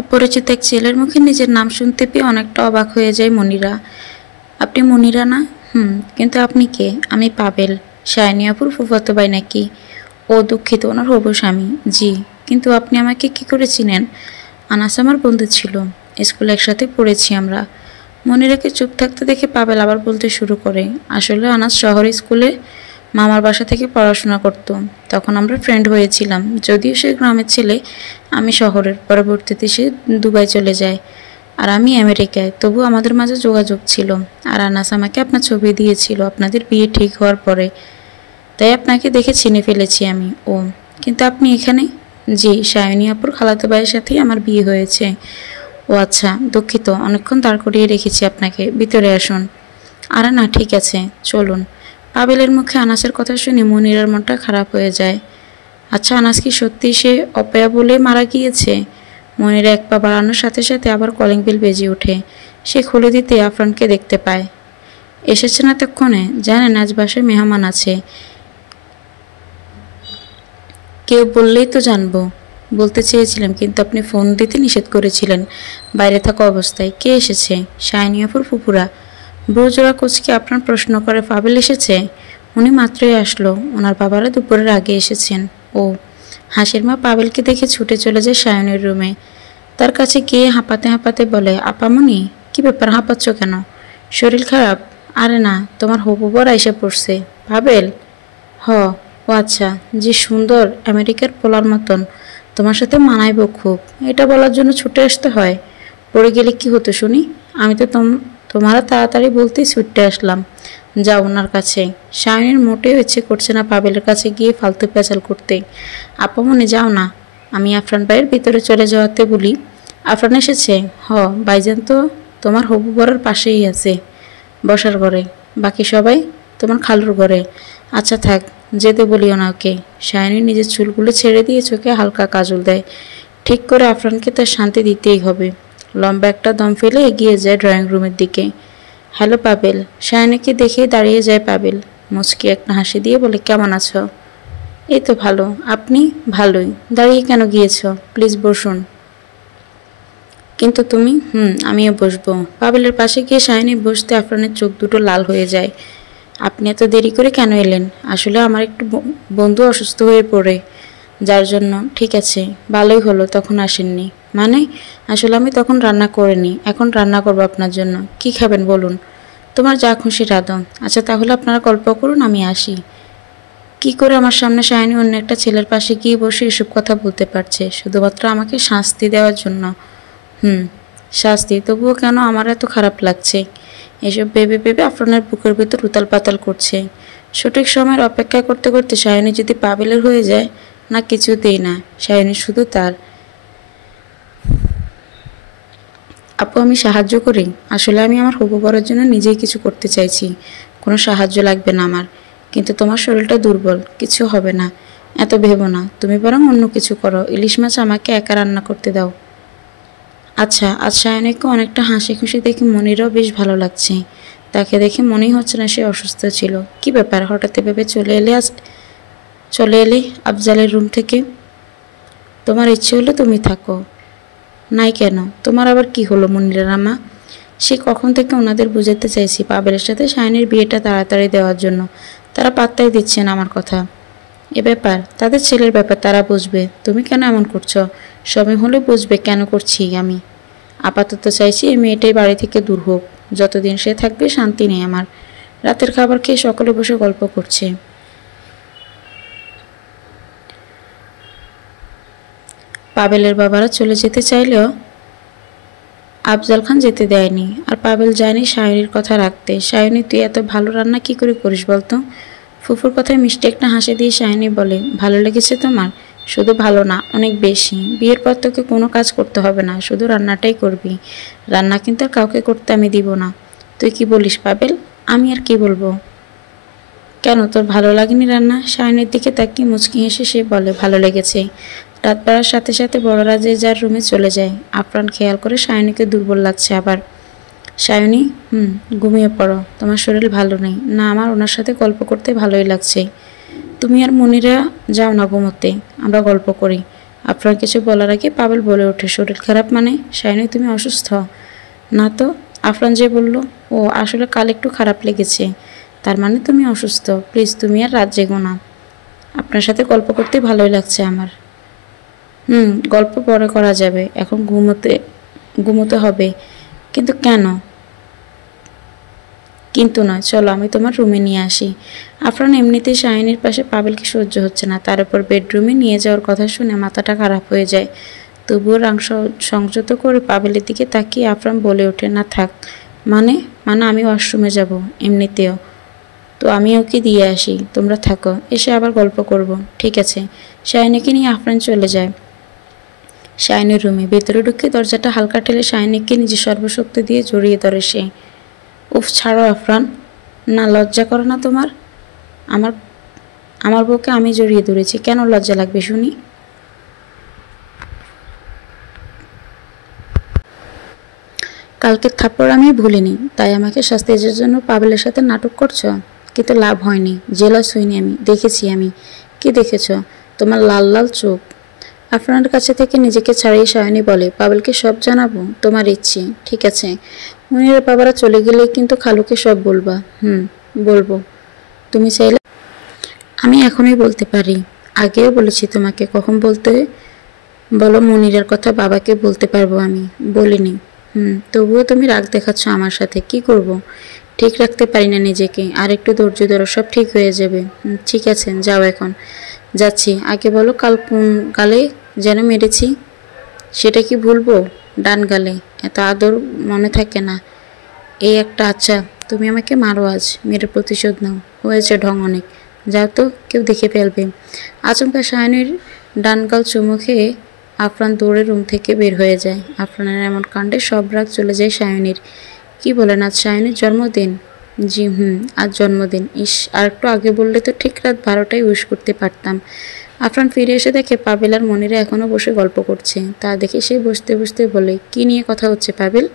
অপরিচিত এক ছেলের মুখে নিজের নাম শুনতে পেয়ে অনেকটা অবাক হয়ে যায় মনিরা। আপনি মনিরা না? কিন্তু আপনি কে? আমি পাবেল, শায়নি আপুর ফুফাতো ভাই নাকি? ও দুঃখিত, ওনার হবু স্বামী। জি, কিন্তু আপনি আমাকে কি করে চিনেন? আনাস আমার বন্ধু ছিল, স্কুলে একসাথে পড়েছি আমরা। মনিরাকে চুপ থাকতে দেখে পাবেল আবার বলতে শুরু করে, আসলে আনাস শহরে স্কুলে মামার বাসা থেকে পড়াশোনা করত। তখন আমরা ফ্রেন্ড হয়েছিলাম, যদিও সে গ্রামের ছেলে, আমি শহরের। পরবর্তীতে সে দুবাই চলে যায় আর আমি আমেরিকায়, তবু আমাদের মাঝে যোগাযোগ ছিল। আর আনাস আমাকে আপনার ছবি দিয়েছিল আপনাদের বিয়ে ঠিক হওয়ার পরে, তাই আপনাকে দেখে চিনে ফেলেছি আমি। ও, কিন্তু আপনি এখানে? জি, সায়নী আপুর খালাতো ভাইয়ের সাথেই আমার বিয়ে হয়েছে। ও আচ্ছা, দুঃখিত, অনেকক্ষণ দাঁড় করিয়ে রেখেছি আপনাকে, ভিতরে আসুন। আরে না, ঠিক আছে, চলুন। পাবেলের মুখে আনাসের কথা শুনে মনিরার মনটা খারাপ হয়ে যায়। আচ্ছা, আনাস কি সত্যি সে অপয়া বলে মারা গিয়েছে? মনিরা এক পা বাড়ানোর সাথে সাথে আবার কলিং বেল বেজে ওঠে। সে খুলে দিতে আফরানকে দেখতে পায়। এসেছেন এতক্ষণে? জানেন আজ বাসায় মেহমান আছে। কেউ বললেই তো জানবো। বলতে চেয়েছিলাম, কিন্তু আপনি ফোন দিতে নিষেধ করেছিলেন বাইরে থাকা অবস্থায়। কে এসেছে? শায়নি আপুর ফুপুরা। ব্রোজোড়া কোচকে আপনার প্রশ্ন করে পাবেল এসেছে? উনি মাত্রই আসলো, ওনার বাবারা দুপুরের আগে এসেছেন। ও। হাসির মা পাবেলকে দেখে ছুটে চলে যায় সায়নের রুমে। তার কাছে গিয়ে হাঁপাতে হাঁপাতে বলে, আপামনি, কি ব্যাপার, হাঁপাচ্ছ কেন? শরীর খারাপ? আরে না, তোমার হবু বর আইসা পড়ছে। পাবেল? হ। ও আচ্ছা, যে সুন্দর, আমেরিকার পোলার মতন, তোমার সাথে মানাইব খুব, এটা বলার জন্য ছুটে আসতে হয়? পড়ে গেলে কি হতো শুনি? আমি তো তোমারা তাড়াতাড়ি বলতেই ছুটে আসলাম। যাও ওনার কাছে। শায়নির মোটেও ইচ্ছে করছে না পাবেলের কাছে গিয়ে ফালতু পেঁচাল করতে। আপা মনে যাও না। আমি আফরান ভাইয়ের ভিতরে চলে যাওয়াতে বলি, আফরান এসেছে? হ, ভাইজান তো তোমার হবু বরের পাশেই আছে, বসার ঘরে। বাকি সবাই তোমার খালুর ঘরে। আচ্ছা থাক, যেতে বলিও না ওকে। শায়নি নিজের চুলগুলো ছেড়ে দিয়ে চোখে হালকা কাজল দেয়। ঠিক করে আফরানকে তার শান্তি দিতেই হবে। লম্বা একটা দম ফেলে এগিয়ে যায় ড্রয়িং রুমের দিকে। হ্যালো পাবেল। শায়নিকে দেখেই দাঁড়িয়ে যায় পাবেল। মুচকি একটা হাসি দিয়ে বলে, কেমন আছো? এই তো ভালো। আপনি? ভালোই। দাঁড়িয়ে কেন গিয়েছ? প্লিজ বসুন। কিন্তু তুমি? আমিও বসবো। পাবেলের পাশে গিয়ে শায়নি বসতে আফরানের চোখ দুটো লাল হয়ে যায়। আপনি এত দেরি করে কেন এলেন? আসলে আমার একটু বন্ধু অসুস্থ হয়ে পড়ে, যার জন্য। ঠিক আছে, ভালোই হলো তখন আসেননি। মানে? আসলে আমি তখন রান্না করিনি, এখন রান্না করবো আপনার জন্য। কি খাবেন বলুন? তোমার যা খুশি রাধম। আচ্ছা তাহলে আপনারা গল্প করুন, আমি আসি। কি করে আমার সামনে শায়নি অন্য একটা ছেলের পাশে গিয়ে বসে এসব কথা বলতে পারছে? শুধুমাত্র আমাকে শাস্তি দেওয়ার জন্য। শাস্তি? তবুও কেন আমার এত খারাপ লাগছে? এসব ভেবে ভেবে আফরানের বুকের ভিতর উতাল পাতাল করছে। সঠিক সময়ের অপেক্ষা করতে করতে শায়নি যদি পাবেলের হয়ে যায়, না কিছুতেই না, শায়নি শুধু তার। আপু, আমি সাহায্য করি? আসলে আমি আমার হবু বরের জন্য নিজেই কিছু করতে চাইছি। কোনো সাহায্য লাগবে না আমার। কিন্তু তোমার শরীরটা দুর্বল, কিছু হবে না, এত ভেবো না। তুমি বরং অন্য কিছু করো, ইলিশ মাছ আমাকে একা রান্না করতে দাও। আচ্ছা। আজ সায়নীকে অনেকটা হাসি খুশি দেখে মনিরও বেশ ভালো লাগছে। তাকে দেখে মনেই হচ্ছে না সে অসুস্থ ছিল। কি ব্যাপার, হঠাৎ এভাবে চলে এলে আফজালের রুম থেকে? তোমার ইচ্ছে হলো তুমি থাকো। নাই কেন? তোমার আবার কি হলো মনিরা রামা? সে কখন থেকে ওনাদের বুঝাতে চাইছি পাবেলের সাথে শায়নির বিয়েটা তাড়াতাড়ি দেওয়ার জন্য, তারা পাত্তাই দিচ্ছে না আমার কথা। এ ব্যাপার তাদের ছেলের ব্যাপার, তারা বুঝবে। তুমি কেন এমন করছো? সময় হলে বুঝবে কেন করছি আমি। আপাতত চাইছি এই মেয়েটাই বাড়ি থেকে দূর হোক। যতদিন সে থাকবে শান্তি নেই আমার। রাতের খাবার খেয়ে সকলে বসে গল্প করছে। পাবেলের বাবারা চলে যেতে চাইলেও আফজাল খান যেতে দেয়নি। আর পাবেল যায়নি শায়নির কথা রাখতে। শায়নি, তুই এত ভালো রান্না কি করে করিস বলতো? ফুফুর কথায় মিষ্টি একটা হাসি দিয়ে শায়নি বলে, ভালো লেগেছে তোমার? শুধু ভালো না, অনেক বেশি। বিয়ের পর তোকে কোনো কাজ করতে হবে না, শুধু রান্নাটাই করবি। রান্না কিন্তু আর কাউকে করতে আমি দিব না। তুই কি বলিস পাবেল? আমি আর কি বলবো? কেন, তোর ভালো লাগেনি রান্না? শায়নির দিকে তাকিয়ে মুচকি হেসে সে বলে, ভালো লেগেছে। রাত বাড়ার সাথে সাথে বড়রা যে যার রুমে চলে যায়। আফরান খেয়াল করে শায়নিকে দুর্বল লাগছে আবার। শায়নি, ঘুমিয়ে পড়ো, তোমার শরীর ভালো নেই। না, আমার ওনার সাথে গল্প করতে ভালোই লাগছে। তুমি আর মনিরা যাও না ঘুমোতে, আমরা গল্প করি। আপনার কিছু বলার আগে পাবেল বলে ওঠে, শরীর খারাপ মানে? শাইনি তুমি অসুস্থ? না তো। আফরান যে বলল। ও আসলে কাল একটু খারাপ লেগেছে। তার মানে তুমি অসুস্থ? প্লিজ তুমি আর রাত জেগো না। আপনার সাথে গল্প করতে ভালোই লাগছে আমার। গল্প পরে করা যাবে, এখন ঘুমোতে ঘুমোতে হবে। কিন্তু কেন? কিন্তু নয়, চলো আমি তোমার রুমে নিয়ে আসি। আফরান এমনিতেই শাহিনীর পাশে পাবেলকে সহ্য হচ্ছে না, তার উপর বেডরুমে নিয়ে যাওয়ার কথা শুনে মাথাটা খারাপ হয়ে যায়। তবুও রাং সংযত করে পাবেলের দিকে তাকিয়ে আফরান বলে ওঠে, না থাক। মানে? মানে আমি ওয়াশরুমে যাব এমনিতেও তো, আমি ওকে দিয়ে আসি, তোমরা থাকো, এসে আবার গল্প করব। ঠিক আছে। শাহিনীকে নিয়ে আফরান চলে যায় শাহিনীর রুমে। ভেতরে ঢুকে দরজাটা হালকা ঠেলে শাহিনীকে নিজের সর্বশক্তি দিয়ে জড়িয়ে ধরে সে। উফ, ছাড়ো আফরান। না, লজ্জা করে না তোমার? আমার আমার বউকে আমি জড়িয়ে ধরেছি, কেন লজ্জা লাগবে শুনি? কালকের থাপ্পড় আমি ভুলিনি, তাই আমাকে শাস্তির জন্য পাবেলের সাথে নাটক করছো? কিন্তু লাভ হয়নি, জেলাস হইনি আমি। দেখেছি আমি। কি দেখেছ? তোমার লাল লাল চোখ। আফরানের কাছে থেকে নিজেকে ছাড়িয়ে সায়নী বলে, পাবেলকে সব জানাবো? তোমার ইচ্ছে, ঠিক আছে। মনিরের বাবারা চলে গেলে কিন্তু খালুকে সব বলবা। বলবো। তুমি চাইলে আমি এখনই বলতে পারি। আগেও বলেছি তোমাকে, কখন বলতে বলো মনিরের কথা বাবাকে বলতে পারবো আমি? বলিনি। তবুও তুমি রাগ দেখাচ্ছ আমার সাথে, কি করব? ঠিক রাখতে পারি না নিজেকে, আর একটু ধৈর্য ধরো, সব ঠিক হয়ে যাবে। ঠিক আছে, যাও এখন। যাচ্ছি। আগে বলো কাল কোন গালে যেন মেরেছি? সেটা কি ভুলবো? ডান গালে। এত আদর মনে থাকে না? এই একটা। আচ্ছা, তুমি আমাকে মারো আজ, মেরে প্রতিশোধ নাও। হয়েছে ঢং অনেক। যাও তো, কেউ দেখে ফেলবে। আচমকা শায়নের ডানগাল চুমু খেয়ে আফরান দৌড়ে রুম থেকে বের হয়ে যায়। আফরানের এমন কাণ্ডে সব রাগ চলে যায় শায়নির। কি বলেন, আজ শায়নির জন্মদিন? জি আজ জন্মদিন। ইস, আর একটু আগে বললে তো ঠিক রাত 12টায় উইশ করতে পারতাম। আফরান ফিরে এসে দেখে পাবেল আর মনিরা এখনও বসে গল্প করছে। তা দেখে সে বসতে বসতে বলে, কি নিয়ে কথা হচ্ছে পাবেল?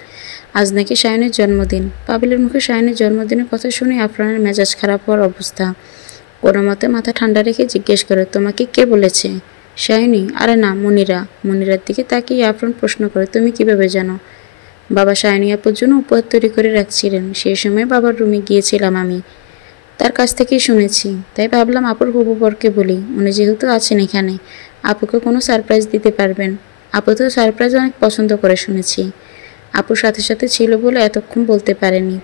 আজ নাকি শায়নের জন্মদিন। পাবেলের মুখে শায়নের জন্মদিনের কথা শুনে আফরানের মেজাজ খারাপ হওয়ার অবস্থা। কোনো মতে মাথা ঠান্ডা রেখে জিজ্ঞেস করে, তোমাকে কে বলেছে? শায়নি? আরে না, মনিরা। মনিরার দিকে তাকিয়ে আফরান প্রশ্ন করে, তুমি কিভাবে জানো? বাবা শায়নি আপুর জন্য উপহার তৈরি করে রাখছিলেন, সেই সময় বাবার রুমে গিয়েছিলাম আমি, তার কাছ থেকেই শুনেছি। তাই ভাবলাম আপুর হবু বরকে বলি, উনি যেহেতু আছেন এখানে, আপুকে কোনো সারপ্রাইজ দিতে পারবেন। আপু তো সারপ্রাইজ অনেক পছন্দ করে শুনেছি। আপুর সাথে সাথে ছিল বলে এতক্ষণ বলতে পারেনি।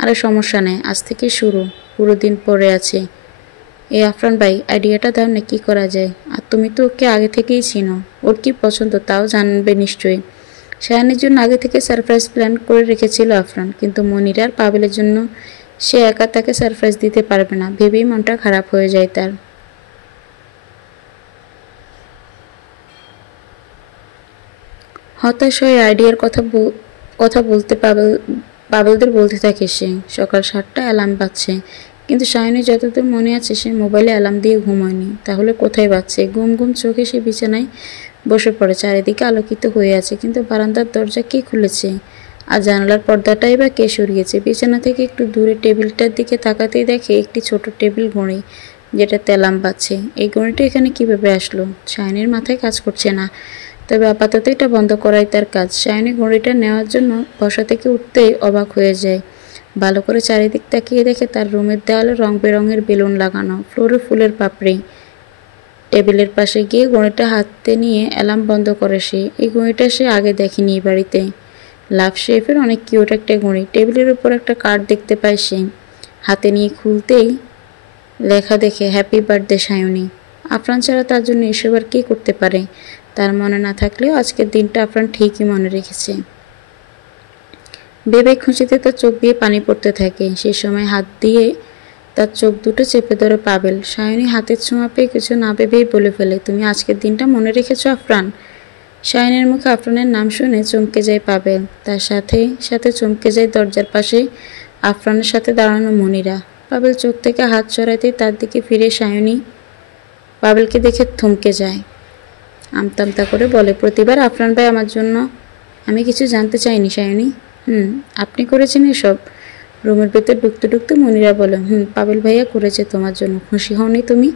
আরে সমস্যা নেই, আজ থেকে শুরু, পুরো দিন পরে আছে। এই আফরান ভাই, আইডিয়াটা দাও না, কি করা যায়? আর তুমি তো ওকে আগে থেকেই চিনো, ওর কি পছন্দ তাও জানবে নিশ্চয়ই। শায়ানের জন্য আগে থেকে সারপ্রাইজ প্ল্যান করে রেখেছিল আফরান, কিন্তু মনির আর পাবেলের জন্য সে একা তাকে সারপ্রাইজ দিতে পারবে না ভেবেই মনটা খারাপ হয়ে যায় তার। হতাশ হয়ে আইডিয়ার কথা বলতে পাবেলদের বলতে থাকে সে। সকাল 7টায় অ্যালার্ম বাজছে, কিন্তু শায়নের যতদূর মনে আছে সে মোবাইলে অ্যালার্ম দিয়ে ঘুমায়নি। তাহলে কোথায় বাজছে? ঘুম ঘুম চোখে সে বিছানায় বসে পড়ে। চারিদিকে আলোকিত হয়ে আছে, কিন্তু বারান্দার দরজা কে খুলেছে? আর জানালার পর্দাটাই বা কে সরিয়েছে? বিছানা থেকে একটু দূরে টেবিলটার দিকে তাকাতেই দেখে একটি ছোট টেবিল ঘড়ি, যেটাতে অ্যালার্ম বাজছে। এই ঘড়িটা এখানে কিভাবে আসলো? শায়নের মাথায় কাজ করছে না, তবে আপাতত এটা বন্ধ করাই তার কাজ। শায়নি ঘড়িটা নেওয়ার জন্য বসা থেকে উঠতেই অবাক হয়ে যায়। ভালো করে চারিদিক তাকিয়ে দেখে তার রুমের দেওয়ালে রং বেরঙের বেলুন লাগানো, ফ্লোরে ফুলের পাপড়ি। টেবিলের পাশে গিয়ে ঘড়িটা হাতে নিয়ে অ্যালার্ম বন্ধ করে সে। এই ঘড়িটা সে আগে দেখেনি এই বাড়িতে। লাভ শেফের অনেক কিউট একটা ঘড়ি। টেবিলের উপর একটা কার্ড দেখতে পায় সে। হাতে নিয়ে খুলতেই লেখা দেখে, হ্যাপি বার্থডে সায়নী। আফরান ছাড়া তার জন্য এসব আর কী করতে পারে? তার মনে না থাকলেও আজকের দিনটা আফরান ঠিকই মনে রেখেছে। ভেবে খুঁজিতে তার চোখ দিয়ে পানি পড়তে থাকে। সে সময় হাত দিয়ে তার চোখ দুটো চেপে ধরে পাবেল। সায়নী হাতের ছোঁয়া পেয়ে কিছু না ভেবেই বলে ফেলে, তুমি আজকের দিনটা মনে রেখেছো আফরান? সায়নের মুখে আফরানের নাম শুনে চমকে যায় পাবেল। তার সাথে সাথে চমকে যায় দরজার পাশে আফরানের সাথে দাঁড়ানো মনিরা। পাবেল চোখ থেকে হাত সরাতেই তার দিকে ফিরে সায়নী পাবেলকে দেখে থমকে যায়। আমতা আমতা করে বলে, প্রতিবার আফরান ভাই আমার জন্য? আমি কিছু জানতে চাইনি সায়নী। আপনি করেছেন এসব? রুমের ভেতর ঢুকতে ঢুকতে মনিরা বলে, পাবেল ভাইয়া করেছে তোমার জন্য। খুশি হওনি তুমি?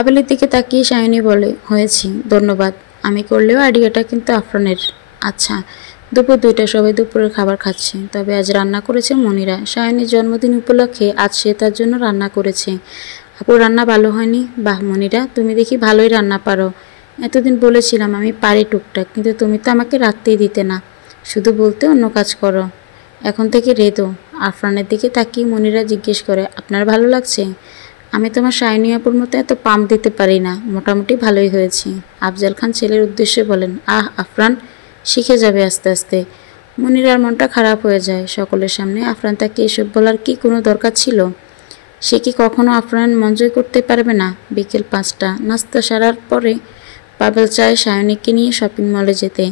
পাবেলের দিকে তাকিয়ে সায়নী বলে, হয়েছি, ধন্যবাদ। আমি করলেও আইডিয়াটা কিন্তু আফরানের। আচ্ছা, দুপুর 2টা, সবাই দুপুরের খাবার খাচ্ছে। তবে আজ রান্না করেছে মনিরা। সায়নীর জন্মদিন উপলক্ষে আজ সে তার জন্য রান্না করেছে। আপু, রান্না ভালো হয়নি? বাহ মনিরা, তুমি দেখি ভালোই রান্না পারো। এতদিন বলেছিলাম আমি পারি টুকটাক, কিন্তু তুমি তো আমাকে রাখতেই দিতে না, শুধু বলতে অন্য কাজ করো। এখন থেকে রেদো। আফরানের দিকে তাকিয়ে মনিরা জিজ্ঞেস করে, আপনার ভালো লাগছে? আমি তোমার শাইনি আপুর মতো এত পাম্প দিতে পারি না, মোটামুটি ভালোই হয়েছে। আফজাল খান ছেলের উদ্দেশ্যে বলেন, আহ আফরান, শিখে যাবে আস্তে আস্তে। মনিরার মনটা খারাপ হয়ে যায়। সকলের সামনে আফরান তাকে এসব বলার কি কোনো দরকার ছিল? সে কি কখনো আফরান মন জয় করতে পারবে না? বিকেল 5টা, নাস্তা সারার পরে পাবেল চায় সায়নীকে নিয়ে শপিং মলে যেতে।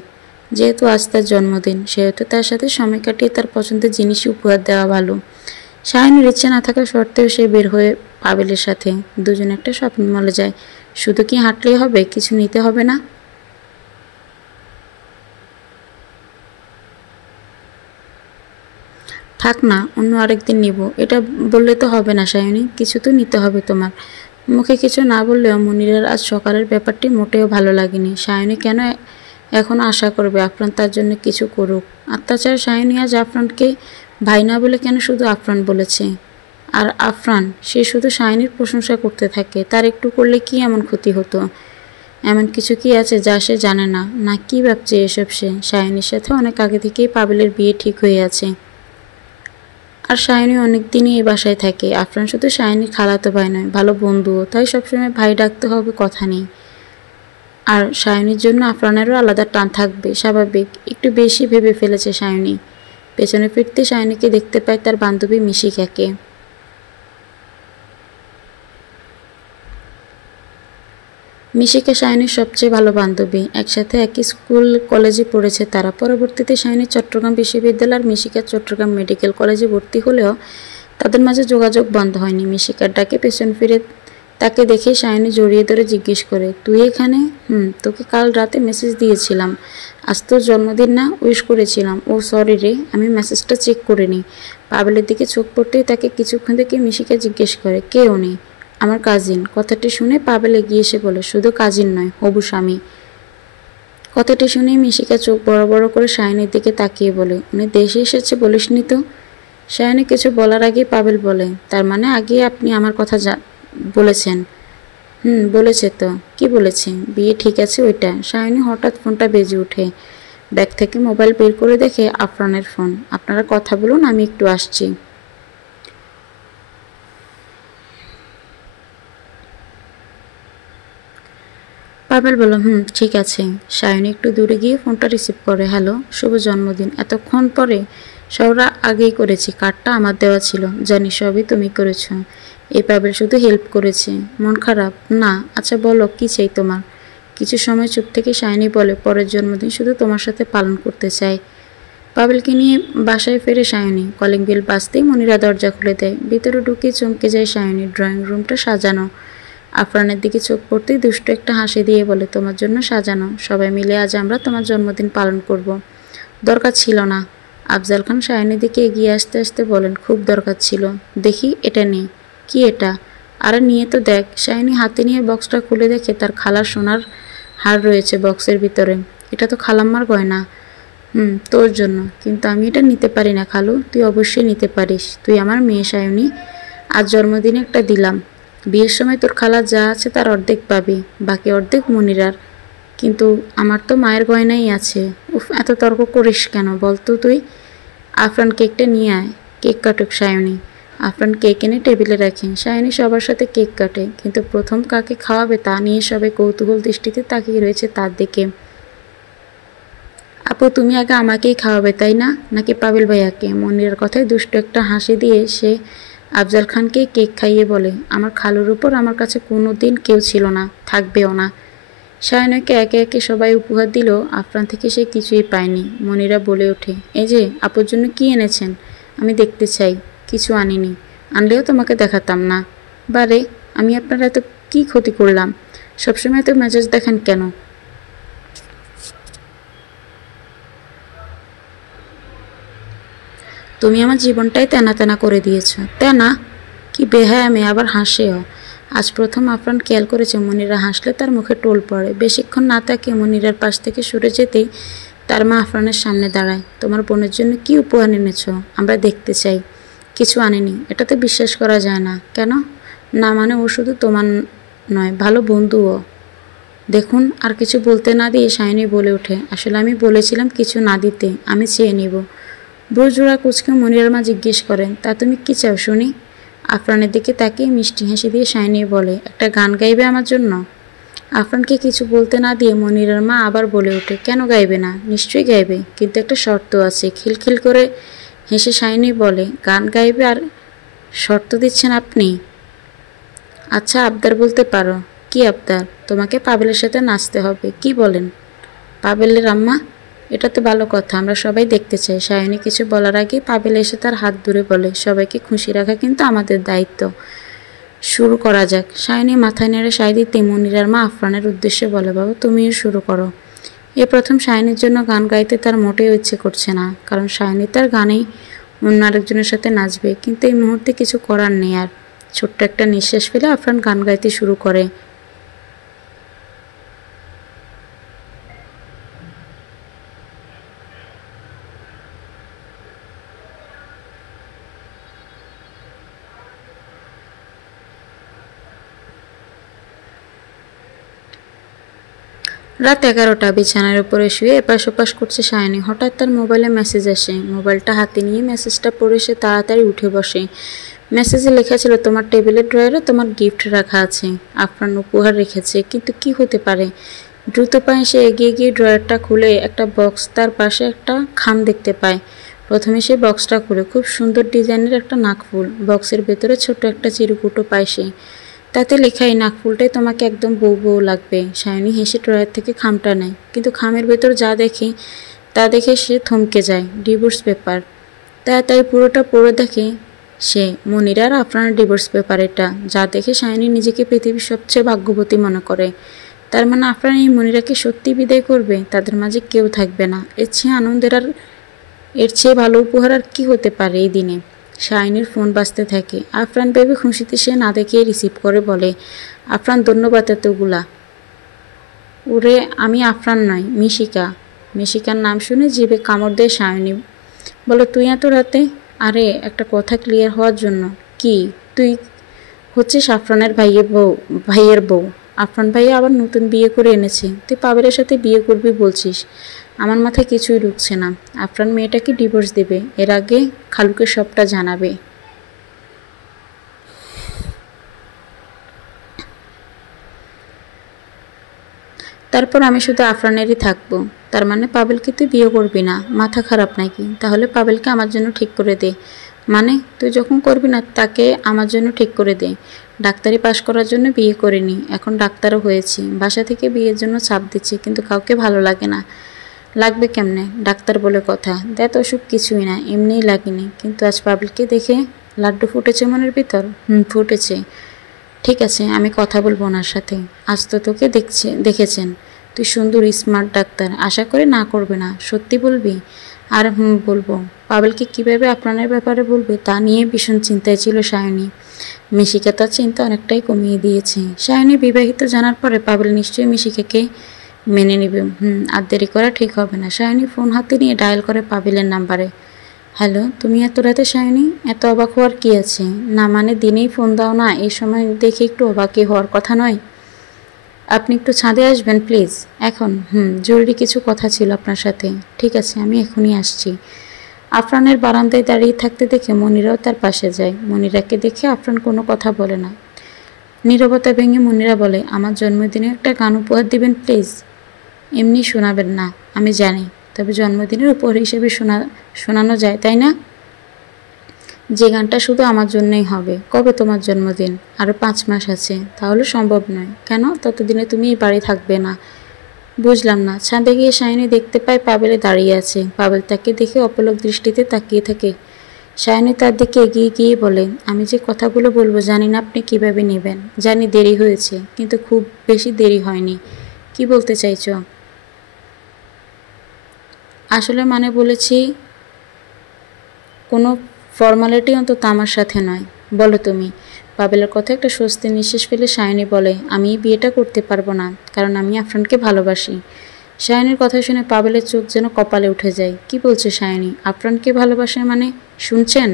যেহেতু আজ তার জন্মদিন, সেহেতু তার সাথে সময় কাটিয়ে তার পছন্দের জিনিসই উপহার দেওয়া ভালো। সায়নীর ইচ্ছে না থাকা সত্ত্বেও সে বের হয়ে পাবেলের সাথে দুজনে একটা শপিং মলে যায়। শুধু কি হাঁটলেই হবে? কিছু নিতে হবে না? থাক না, অন্য আরেকদিন নিব। এটা বললে তো হবে না সায়নী, কিছু তো নিতে হবে তোমার। মুখে কিছু না বললেও মনিরার আজ সকালের ব্যাপারটি মোটেও ভালো লাগেনি। সায়নী কেন এখনও আশা করবে আফরান তার জন্য কিছু করুক? আর তাছাড়া সায়নী আজ আফরানকে ভাই না বলে কেন শুধু আফরান বলেছে? আর আফরান, সে শুধু সায়নীর প্রশংসা করতে থাকে। তার একটু করলে কি এমন ক্ষতি হতো? এমন কিছু কি আছে যা সে জানে না? না কি ভাবছে এসব সে? সায়নীর সাথে অনেক আগে থেকেই পাবেলের বিয়ে ঠিক হয়ে আছে। আর সায়নী অনেক দিনই এই বাসায় থাকে। আফরান শুধু সায়নীর খালাতো ভাই নয়, ভালো বন্ধুও। তাই সবসময় ভাই ডাকতে হবে কথা নেই। আর সায়নীর জন্য আফরানেরও আলাদা টান থাকবে, স্বাভাবিক। একটু বেশি ভেবে ফেলেছে সায়নী। পেছনে ফিরতে সায়নীকে দেখতে পায় তার বান্ধবী মিশিকাকে। মিশিকা সায়নীর সবচেয়ে ভালো বান্ধবী। একসাথে একই স্কুল কলেজে পড়েছে তারা। পরবর্তীতে সায়নী চট্টগ্রাম বিশ্ববিদ্যালয় আর মিশিকা চট্টগ্রাম মেডিকেল কলেজে ভর্তি হলেও তাদের মাঝে যোগাযোগ বন্ধ হয়নি। মিশিকার ডাকে পেছন ফিরে তাকে দেখে সায়নী জড়িয়ে ধরে জিজ্ঞেস করে, তুই এখানে? তোকে কাল রাতে মেসেজ দিয়েছিলাম। আজ তোর জন্মদিন না, উইশ করেছিলাম। ও সরি রে, আমি মেসেজটা চেক করিনি। পাবেলের দিকে চোখ পড়তেই তাকে কিছুক্ষণ থেকে মিশিকা জিজ্ঞেস করে, কে উনি? আমার কাজিন। কথাটি শুনে পাবেল এগিয়ে এসে বলে, শুধু কাজিন নয়, হবু স্বামী। কথাটি শুনে মিশিকা চোখ বড় বড় করে সায়নীর দিকে তাকিয়ে বলে, উনি দেশে এসেছে বলিসনি তো? সায়নী কিছু বলার আগেই পাবেল বলে, তার মানে আগে আপনি আমার কথা বলেছেন? বলেছে তো। কি বলেছে? বিয়ে ঠিক আছে ওইটা। সায়নী হঠাৎ ফোনটা বেজে ওঠে। ব্যাগ থেকে মোবাইল বের করে দেখে আফরানের ফোন। আপনারা কথা বলুন, আমি একটু আসছি। পাবেল বলল, ঠিক আছে। সায়নী একটু দূরে গিয়ে ফোনটা রিসিভ করে। হ্যালো, শুভ জন্মদিন। এতক্ষণ পরে? সবরা আগেই করেছি, কার্ডটা আমার দেওয়া ছিল। জানি সবই তুমি করেছো। এই পাবেল শুধু হেল্প করেছে। মন খারাপ? না। আচ্ছা বলো, কি চাই তোমার? কিছু সময় চুপ থেকে সায়নী বলে, পরের জন্মদিন শুধু তোমার সাথে পালন করতে চাই। পাবেলকে নিয়ে বাসায় ফেরে সায়নী। কলিং বেল বাজতেই মনিরা দরজা খুলে দেয়। ভিতরে ঢুকে চমকে যায় সায়নী। ড্রয়িং রুমটা সাজানো। আফরানের দিকে চোখ পড়তেই দুষ্ট একটা হাসি দিয়ে বলে, তোমার জন্য সাজানো। সবাই মিলে আজ আমরা তোমার জন্মদিন পালন করব। দরকার ছিল না। আফজাল খান সায়নীর দিকে এগিয়ে আসতে আসতে বলেন, খুব দরকার ছিল। দেখি এটা নেই। কি এটা? আরে নিয়ে তো দেখ। সায়নী হাতে নিয়ে বক্সটা খুলে দেখে তার খালার সোনার হার রয়েছে বক্সের ভিতরে। এটা তো খালাম্মার গয়না। তোর জন্য। কিন্তু আমি এটা নিতে পারি না খালু। তুই অবশ্যই নিতে পারিস। তুই আমার মেয়ে সায়নী। আজ জন্মদিনে একটা দিলাম। বিয়ের সময় তোর খালা যা আছে তার অর্ধেক পাবি, বাকি অর্ধেক মনিরার। কিন্তু আমার তো মায়ের গয়নাই আছে। উফ, এত তর্ক করিস কেন বলতো তুই? আফরান, কেকটা নিয়ে আয়। কেক কাটুক সায়নী। আফরান কেক এনে টেবিলে রাখে। সায়নী সবার সাথে কেক কাটে, কিন্তু প্রথম কাকে খাওয়াবে তা নিয়ে সবাই কৌতূহল দৃষ্টিতে তাকিয়ে রয়েছে তার দিকে। আপু, তুমি আগে আমাকেই খাওয়াবে তাই না, নাকি পাবেল ভাইয়াকে? মনিরার কথায় দুষ্ট একটা হাসি দিয়ে সে আফজাল খানকে কেক খাইয়ে বলে, আমার খালুর উপর আমার কাছে কোনো দিন কেউ ছিল না, থাকবেও না। সায়নীকে একে একে সবাই উপহার দিল, আফরান থেকে সে কিছুই পায়নি। মনিরা বলে ওঠে, এই যে আপুর জন্য কি এনেছেন? আমি দেখতে চাই। কিছু আনিনি। আনলেও তোমাকে দেখাতাম না। বারে, আমি আপনার এত কি ক্ষতি করলাম? সবসময় তো মেজাজ দেখেন কেন? তুমি আমার জীবনটাই তেনা তেনা করে দিয়েছ। তেনা? কি বেহায়া মেয়ে, আবার হাসেও। আজ প্রথম আফরান খেয়াল করেছে মনিরা হাসলে তার মুখে টোল পড়ে। বেশিক্ষণ না তাকিয়ে মনিরার পাশ থেকে সরে যেতেই তার মা আফরানের সামনে দাঁড়ায়। তোমার বোনের জন্য কি উপহার এনেছো? আমরা দেখতে চাই। কিছু আনেনি। এটাতে বিশ্বাস করা যায় না। কেন? না মানে ও শুধু তোমার নয়, ভালো বন্ধুও। দেখুন, আর কিছু বলতে না দিয়ে সায়নী বলে ওঠে, আসলে আমি বলেছিলাম কিছু না দিতে, আমি চেয়ে নিব। ব্রজোড়া কুচকে মনিরার মা জিজ্ঞেস করেন, তা তুমি কি চাও শুনি? আফরানের দিকে তাকিয়ে মিষ্টি হাসি দিয়ে সায়নী বলে, একটা গান গাইবে আমার জন্য? আফরানকে কিছু বলতে না দিয়ে মনিরার মা আবার বলে ওঠে, কেন গাইবে না? নিশ্চয়ই গাইবে, কিন্তু একটা শর্ত আছে। খিলখিল করে হেসে সায়নী বলে, গান গাইবে আর শর্ত দিচ্ছেন আপনি? আচ্ছা, আবদার বলতে পারো। কি আবদার? তোমাকে পাবেলের সাথে নাচতে হবে। কি বলেন? পাবেলের আম্মা? এটা তো ভালো কথা, আমরা সবাই দেখতে চাই। সায়নী কিছু বলার আগে পাবেল এসে তার হাত ধরে বলে, সবাইকে খুশি রাখা কিন্তু আমাদের দায়িত্ব। শুরু করা যাক। সায়নী মাথায় নেড়ে সায় দিতে মনিরার মা আফরানের উদ্দেশ্যে বলে, বাবা তুমিও শুরু করো। এ প্রথম সায়নীর জন্য গান গাইতে তার মোটেও ইচ্ছে করছে না, কারণ সায়নী তার গানেই অন্য আরেকজনের সাথে নাচবে, কিন্তু এই মুহূর্তে কিছু করার নেই আর। ছোট্ট একটা নিঃশ্বাস ফেলে আফরান গান গাইতে শুরু করে। রাত 11টা। বিছানার উপরে শুয়ে এপাশ ওপাশ করছে সায়নী। হঠাৎ তার মোবাইলে মেসেজ আসে। মোবাইলটা হাতে নিয়ে মেসেজটা পড়ে সে তাড়াতাড়ি উঠে বসে। মেসেজে লেখা ছিল, তোমার টেবিলের ড্রয়ারে তোমার গিফট রাখা আছে। আফরান উপহার রেখেছে, কিন্তু কি হতে পারে? দ্রুত পায়ে সে এগিয়ে গিয়ে ড্রয়ারটা খুলে একটা বক্স, তার পাশে একটা খাম দেখতে পায়। প্রথমে সে বক্সটা খুলে খুব সুন্দর ডিজাইনের একটা নাকফুল। বক্সের ভেতরে ছোট একটা চিরকুটো পায় সে। তাতে লেখা, এই নাকফুলটাই তোমাকে একদম বউ বউ লাগবে। সায়নী হেসে ড্রয়ার থেকে খামটা নেয়, কিন্তু খামের ভেতর যা দেখে তা দেখে সে থমকে যায়। Divorce paper. তাই পুরোটা পড়ে দেখে সে মনিরা আর আফরানের ডিভোর্স পেপার এটা, যা দেখে সায়নী নিজেকে পৃথিবীর সবচেয়ে ভাগ্যবতী মনে করে। তার মানে আফরান এই মনিরাকে সত্যি বিদায় করবে, তাদের মাঝে কেউ থাকবে না। এর চেয়ে ভালো উপহার আর কি হতে পারে এই দিনে? শাইনের ফোন বাজতে থাকে। আফরান ভেবে খুশিতে সে না দেখে রিসিভ করে বলে, আফরান ধন্যবাদ এতগুলা। ওরে, আমি আফরান নয়, মিশিকা। মিশিকার নাম শুনে জিভে কামড় দেয় সায়নী। বলো, তুই এত রাতে? আরে, একটা কথা ক্লিয়ার হওয়ার জন্য। কি? তুই হচ্ছিস আফরানের ভাইয়ের বউ। আফরান ভাইয়া আবার নতুন বিয়ে করে এনেছে, তুই পাবেলের সাথে বিয়ে করবি বলছিস? আমার মাথায় কিছুই ঢুকছে না। আফরান মেয়েটাকে ডিভোর্স দেবে, এর আগে খালুকে সবটা জানাবে। তারপর আমি শুধু আফরানেরই থাকবো। তার মানে পাবেলকে তুই বিয়ে করবি না? মাথা খারাপ নাকি? তাহলে পাবেলকে আমার জন্য ঠিক করে দে। মানে তুই যখন করবি না তাকে আমার জন্য ঠিক করে দে। ডাক্তারি পাশ করার জন্য বিয়ে করিনি, এখন ডাক্তারও হয়েছি। বাসা থেকে বিয়ের জন্য চাপ দিচ্ছি, কিন্তু কাউকে ভালো লাগে না। লাগবে কেমনে? ডাক্তার বলে কথা। দেখ, ওসব কিছুই না, এমনিই লাগেনি। কিন্তু আজ পাবেলকে দেখে লাড্ডু ফুটেছে মনের ভিতর। ফুটেছে। ঠিক আছে, আমি কথা বলবো ওনার সাথে। আজ তো তোকে দেখেছেন, তুই সুন্দর স্মার্ট ডাক্তার, আশা করে না করবে না। সত্যি বলবি? আর বলবো। পাবেলকে কীভাবে আপনার ব্যাপারে বলবে তা নিয়ে ভীষণ চিন্তায় ছিল সায়নী। মিশিকা তার চিন্তা অনেকটাই কমিয়ে দিয়েছে। সায়নী বিবাহিত জানার পরে পাবেল নিশ্চয়ই মিশিকাকে মেনে নেবে। আর দেরি করা ঠিক হবে না। সায়নী ফোন হাতে নিয়ে ডায়াল করে পাবেলের নাম্বারে। হ্যালো, তুমি এত রাতে সায়নী? এত অবাক হওয়ার কী আছে? না মানে দিনেই ফোন দাও না, এই সময় দেখে একটু অবাকই হওয়ার কথা নয়? আপনি একটু ছাদে আসবেন প্লিজ এখন? জরুরি কিছু কথা ছিল আপনার সাথে। ঠিক আছে, আমি এখনই আসছি। আফরানের বারান্দায় দাঁড়িয়ে থাকতে দেখে মনিরাও তার পাশে যায়। মনিরাকে দেখে আফরান কোনো কথা বলে না। নীরবতা ভেঙে মনিরা বলে, আমার জন্মদিনে একটা গান উপহার দিবেন প্লিজ? এমনি শোনাবেন না আমি জানি, তবে জন্মদিনের উপহার হিসেবে শোনানো যায়, তাই না? যে গানটা শুধু আমার জন্যই হবে। কবে তোমার জন্মদিন? আরও 5 মাস আছে। তাহলে সম্ভব নয়। কেন? ততদিনে তুমি এই বাড়ি থাকবে না। বুঝলাম না। ছাদে গিয়ে সায়নী দেখতে পায় পাবেলে দাঁড়িয়ে আছে। পাবেল তাকে দেখে অপলক দৃষ্টিতে তাকিয়ে থাকে। সায়নী তার দিকে এগিয়ে গিয়ে বলে, আমি যে কথাগুলো বলবো জানি না আপনি কিভাবে নেবেন। জানি দেরি হয়েছে, কিন্তু খুব বেশি দেরি হয়নি। কি বলতে চাইছো? আসলে মানে বলেছি, কোনো ফর্মালিটি অন্তত আমার সাথে নয়। বলো তুমি। পাবেলের কথা একটা স্বস্তির নিঃশ্বাস ফেলে সায়নী বলে, আমি এই বিয়েটা করতে পারবো না, কারণ আমি আফরানকে ভালোবাসি। সায়নীর কথা শুনে পাবেলের চোখ যেন কপালে উঠে যায়। কি বলছে সায়নী? আফরানকে ভালোবাসে মানে? শুনছেন?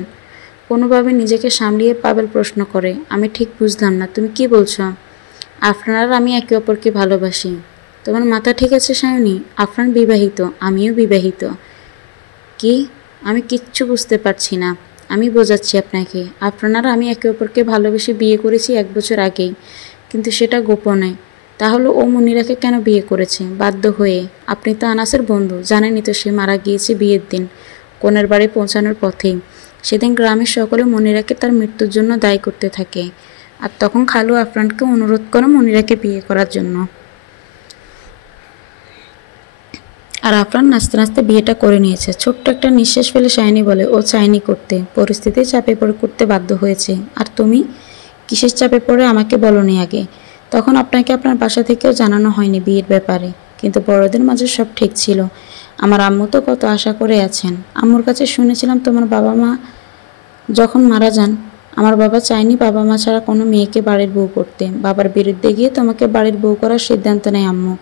কোনোভাবে নিজেকে সামলিয়ে পাবেল প্রশ্ন করে, আমি ঠিক বুঝলাম না, তুমি কি বলছো? আফরান আর আমি একে অপরকে ভালোবাসি। তোমার মাথা ঠিক আছে সায়নী? আফরান বিবাহিত, আমিও বিবাহিত। কি? আমি কিচ্ছু বুঝতে পারছি না। আমি বোঝাচ্ছি আপনাকে, আফরান আর আমি একে অপরকে ভালোবেসে বিয়ে করেছি 1 বছর আগেই, কিন্তু সেটা গোপনে। তাহলে ও মনিরাকে কেন বিয়ে করেছে? বাধ্য হয়ে। আপনি তো আনাসের বন্ধু, জানেনই তো সে মারা গিয়েছে বিয়ের দিন, কনের বাড়ি পৌঁছানোর পথেই। সেদিন গ্রামের সকলে মনিরাকে তার মৃত্যুর জন্য দায়ী করতে থাকে, আর তখন খালু আফরানকে অনুরোধ করে মনিরাকে বিয়ে করার জন্য। আর আফরান নাচতে নাচতে বিয়েটা করে নিয়েছে। ছোট্ট একটা নিঃশ্বাস ফেলে সায়নী বলে, ও চায়নি করতে, পরিস্থিতির চাপে পড়ে করতে বাধ্য হয়েছে। আর তুমি কিসের চাপে পড়ে আমাকে বলনি আগে? তখন আপনাকে আপনার বাসা থেকেও জানানো হয়নি বিয়ের ব্যাপারে, কিন্তু বড়দের মাঝে সব ঠিক ছিল। আমার আম্মু তো কত আশা করে আছেন। আম্মুর কাছে শুনেছিলাম তোমার বাবা মা যখন মারা যান, আমার বাবা চায়নি বাবা মা ছাড়া কোনো মেয়েকে বাড়ির বউ করতে। বাবার বিরুদ্ধে গিয়ে তোমাকে বাড়ির বউ করার সিদ্ধান্ত নেয় আম্মু,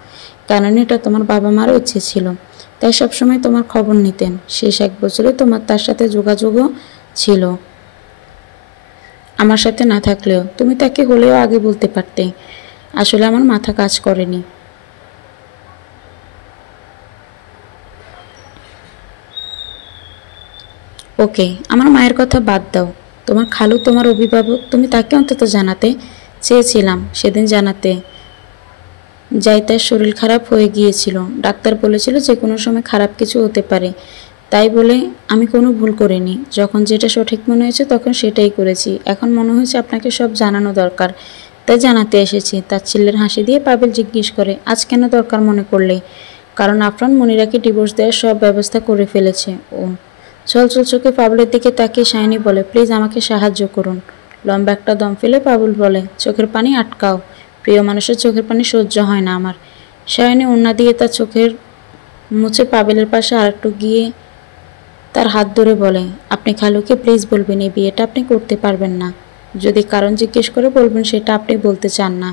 কারণ এটা তোমার বাবা মারও ইচ্ছে ছিল। তাই সবসময় তোমার খবর নিতেন। শেষ 1 বছরে তোমার তার সাথে যোগাযোগও ছিল, আমার সাথে না থাকলেও। তুমি তাকে হলেও আগে বলতে পারতে। আসলে আমার মাথা কাজ করেনি। ওকে, আমার মায়ের কথা বাদ দাও। তোমার খালু, তোমার অভিভাবক, তুমি তাকে অন্তত জানাতে চেয়েছিলাম। সেদিন জানাতে যাই, তার শরীর খারাপ হয়ে গিয়েছিল। ডাক্তার বলেছিল যে কোনো সময় খারাপ কিছু হতে পারে। তাই বলে আমি কোনো ভুল করিনি। যখন যেটা সঠিক মনে হয়েছে তখন সেটাই করেছি। এখন মনে হয়েছে আপনাকে সব জানানো দরকার, তাই জানাতে এসেছি। তাচ্ছিল্যের হাসি দিয়ে পাবেল জিজ্ঞেস করে, আজ কেন দরকার মনে করলে? কারণ আফরান মনিরাকে ডিভোর্স দেওয়ার সব ব্যবস্থা করে ফেলেছে ও। ছলছল চোখে পাবলের দিকে তাকিয়ে সায়নী বলে, প্লিজ আমাকে সাহায্য করুন। লম্বা একটা দম ফেলে পাবুল বলে, চোখের পানি আটকাও, প্রিয় মানুষের চোখের পানি সহ্য হয় না আমার। সায়নী ওড়না দিয়ে তার চোখের মুছে পাবেলের পাশে আরেকটু গিয়ে তার হাত ধরে বলে, আপনি খালুকে প্লিজ বলবেন এই বিয়েটা আপনি করতে পারবেন না। যদি কারণ জিজ্ঞেস করে বলবেন সেটা আপনি বলতে চান না।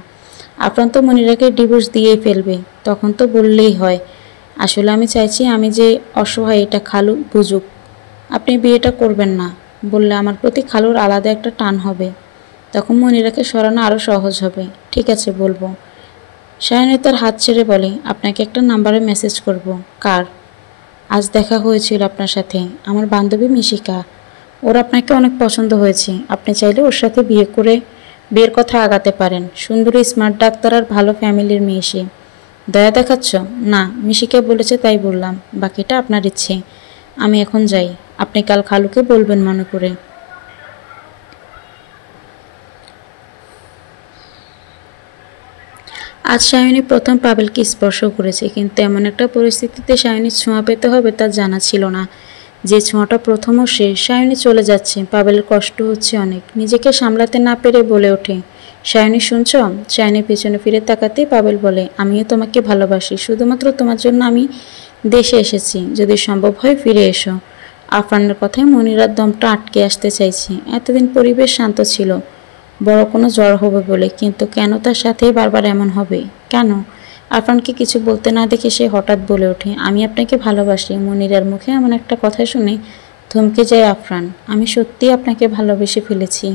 আফরান তো মনিরাকে ডিভোর্স দিয়েই ফেলবে, তখন তো বললেই হয়। আসলে আমি চাইছি আমি যে অসহায় এটা খালু বুঝুক। আপনি বিয়েটা করবেন না বললে আমার প্রতি খালুর আলাদা একটা টান হবে, তখন মনিরাকে সরানো আরও সহজ হবে। ঠিক আছে, বলবো। সায়নী তার হাত ছেড়ে বলে, আপনাকে একটা নাম্বারে মেসেজ করব। কার? আজ দেখা হয়েছিল আপনার সাথে, আমার বান্ধবী মিশিকা। ওর আপনাকে অনেক পছন্দ হয়েছে। আপনি চাইলে ওর সাথে বিয়ের কথা আগাতে পারেন। সুন্দরী, স্মার্ট ডাক্তার আর ভালো ফ্যামিলির মেয়ে সে। দয়া দেখাচ্ছ? না, মিশিকা বলেছে তাই বললাম, বাকিটা আপনার ইচ্ছে। আমি এখন যাই, আপনি কাল খালুকে বলবেন মনে করে। আজ সায়নী প্রথম পাবেলকে স্পর্শ করেছে, কিন্তু এমন একটা পরিস্থিতিতে সায়নীর ছোঁয়া পেতে হবে তার জানা ছিল না। যে ছোঁয়াটা প্রথম ও শেষ। সায়নী চলে যাচ্ছে, পাবেলের কষ্ট হচ্ছে অনেক। নিজেকে সামলাতে না পেরে বলে ওঠে, সায়নী শুনছ? সায়নী পেছনে ফিরে তাকাতেই পাবেল বলে, আমিও তোমাকে ভালোবাসি। শুধুমাত্র তোমার জন্য আমি দেশে এসেছি, যদি সম্ভব হয় ফিরে এসো। আফরানের কথায় মনিরার দমটা আটকে আসতে চাইছে। এতদিন পরিবেশ শান্ত ছিল, বড় কোনো জ্বর হবে বলে, কিন্তু কেন তার সাথেই বারবার এমন হবে? কেন? আফরানকে কিছু বলতে না দেখে সে হঠাৎ বলে ওঠে, আমি আপনাকে ভালোবাসি। মনিরার মুখে এমন একটা কথা শুনে থমকে যায় আফরান। আমি সত্যিই আপনাকে ভালোবেসে ফেলেছি।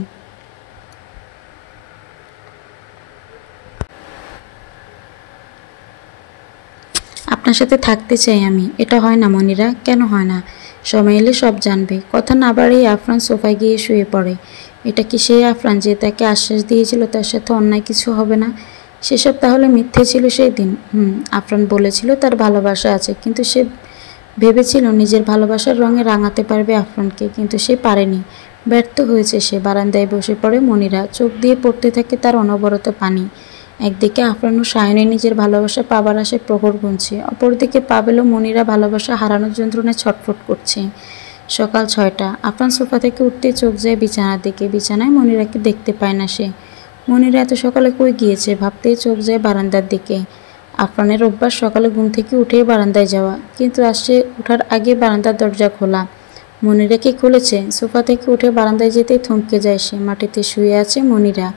আপনার সাথে থাকতে চাই আমি। এটা হয় না মনিরা, কেন হয় না? সময় এলে সব জানবে। কথা না বাড়িয়ে আফরান সোফায় গিয়ে শুয়ে পড়ে। এটা কি সেই আফরান যে তাকে আশ্বাস দিয়েছিল তার সাথে অন্যায় কিছু হবে না? সেসব তাহলে মিথ্যে ছিল সেই দিন? আফরান বলেছিল তার ভালোবাসা আছে, কিন্তু সে ভেবেছিল নিজের ভালোবাসার রঙে রাঙাতে পারবে আফরানকে, কিন্তু সে পারেনি। ব্যর্থ হয়েছে সে। বারান্দায় বসে পড়ে মনিরা, চোখ দিয়ে পড়তে থাকে তার অনবরত পানি। একদিকে আফরান ও সায়নী নিজের ভালোবাসা পাবার আশায় প্রহর গুনছে, অপরদিকে পাবেল ও মনিরা ভালোবাসা হারানোর যন্ত্রণায় ছটফট করছে। সকাল 6টা। আফরান সোফা থেকে উঠতে চোখ যায় বিছানার দিকে। বিছানায় মনিরাকে দেখতে পায় না সে। মনিরা এত সকালে কই গিয়েছে ভাবতেই চোখ যায় বারান্দার দিকে। আফরানের অভ্যাস সকালে ঘুম থেকে উঠেই বারান্দায় যাওয়া, কিন্তু আজ সে ওঠার আগে বারান্দার দরজা খোলা। মনিরা কি খুলেছে? সোফা থেকে উঠে বারান্দায় যেতেই থমকে যায় সে। মাটিতে শুয়ে আছে মনিরা।